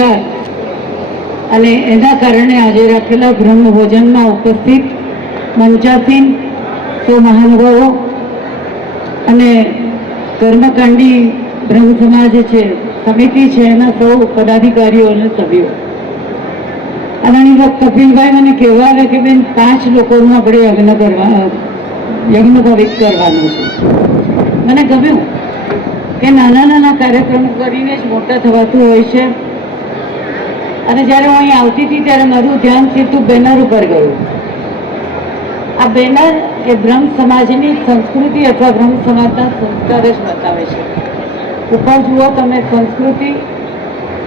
અને એના કારણે આજે રાખેલા બ્રહ્મ ભોજનમાં ઉપસ્થિત મંચાસીન સૌ મહાનુભાવો અને કર્મકાંડી બ્રહ્મ સમાજ છે, સમિતિ છે, એના સૌ પદાધિકારીઓ અને સભ્યો. આદરણીય કપિલભાઈ મને કહેવા આવે કે બેન 5 લોકોનું આપણે યજ્ઞ ભવિત કરવાનું છે. મને ગમ્યું કે નાના નાના કાર્યક્રમો કરીને જ મોટા થવાતું હોય છે. અને જ્યારે હું અહીં આવતી હતી ત્યારે મારું ધ્યાન સીધું બેનર ઉપર ગયું. આ બેનર એ બ્રહ્મ સમાજની સંસ્કૃતિ અથવા બ્રહ્મ સમાજના સંસ્કાર જ બતાવે છે. ઉપર જુઓ તમે, સંસ્કૃતિ,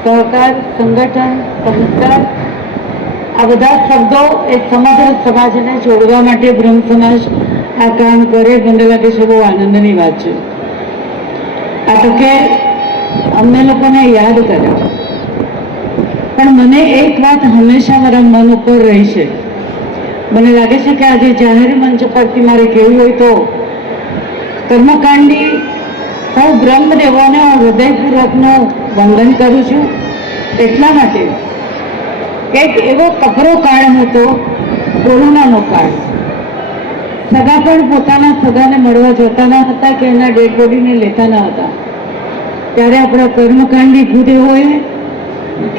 સહકાર, સંગઠન, સંસ્કાર, આ બધા શબ્દો એ સમગ્ર સમાજને જોડવા માટે બ્રહ્મ સમાજ આ કામ કરે. મને લાગે છે બહુ આનંદની વાત છે. આ તકે અમને લોકોને યાદ કર્યા. પણ મને એક વાત હંમેશા મારા મન ઉપર રહી છે. મને લાગે છે કે આજે જાહેર મંચ પરથી મારે કહેવું હોય તો કર્મકાંડી હું બ્રહ્મદેવોને હૃદયપૂર્વકનું વંદન કરું છું. એટલા માટે એક એવો કપરો કાળ હતો, કોરોનાનો કાળ. સગા પણ પોતાના સગાને મળવા જતા ન હતા કે એના ડેડ બોડીને લેતા ન હતા. ત્યારે આપણા કર્મકાંડી ભૂદેવોએ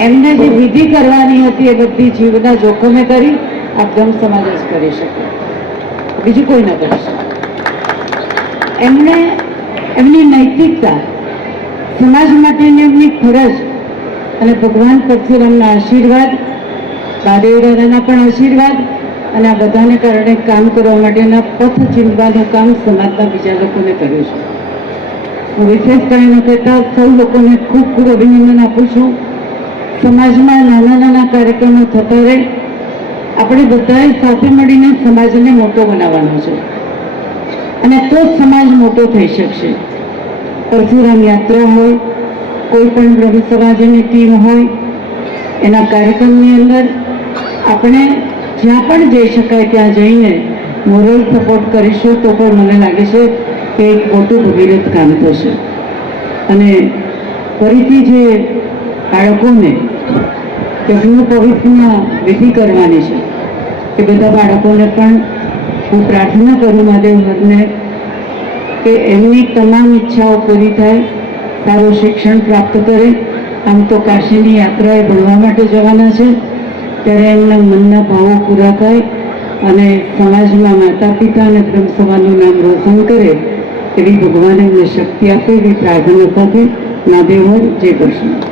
એમને જે વિધિ કરવાની હતી એ બધી જીવના જોખમે કરી. આ બ્રહ્મ સમાજ જ કરી શકે, બીજું કોઈ ન કરી શકે. એમને એમની નૈતિકતા, સમાજ માટેની એમની ફરજ અને ભગવાન પરશુરામના આશીર્વાદ, બાદેવ દાદાના પણ આશીર્વાદ અને આ બધાને કારણે કામ કરવા માટેના પથ ચિંતવાનું કામ સમાજના બીજા લોકોને કર્યું છે. હું વિશેષ કરીને કહેતા સૌ લોકોને ખૂબ ખૂબ અભિનંદન આપું છું. સમાજમાં નાના નાના કાર્યક્રમો થતા રહે. આપણે બધાએ સાથે મળીને સમાજને મોટો બનાવવાનો છે અને તો જ સમાજ મોટો થઈ શકશે. પરશુરામ યાત્રા હોય, કોઈ પણ બ્રહ્મ સમાજની ટીમ હોય, એના કાર્યક્રમની અંદર આપણે જ્યાં પણ જઈ શકાય ત્યાં જઈને મોરલ સપોર્ટ કરીશું તો પણ મને લાગે છે કે એક મોટું ભગીરથ કામ થશે. અને ફરીથી જે બાળકોને યજ્ઞ પવિત્રમાં વિધિ કરવાની છે એ બધા બાળકોને પણ હું પ્રાર્થના કરું મહાદેવ હરને કે એમની તમામ ઈચ્છાઓ પૂરી થાય, સારું શિક્ષણ પ્રાપ્ત કરે. આમ તો કાશીની યાત્રાએ ભણવા માટે જવાના છે, ત્યારે એમના મનના ભાવો પૂરા થાય અને સમાજમાં માતા પિતા અને બ્રહ્મ સમાજનું નામ રોશન કરે એવી ભગવાન એમને શક્તિ આપે એવી પ્રાર્થના સાથે મહાદેવ હર. જય કૃષ્ણ.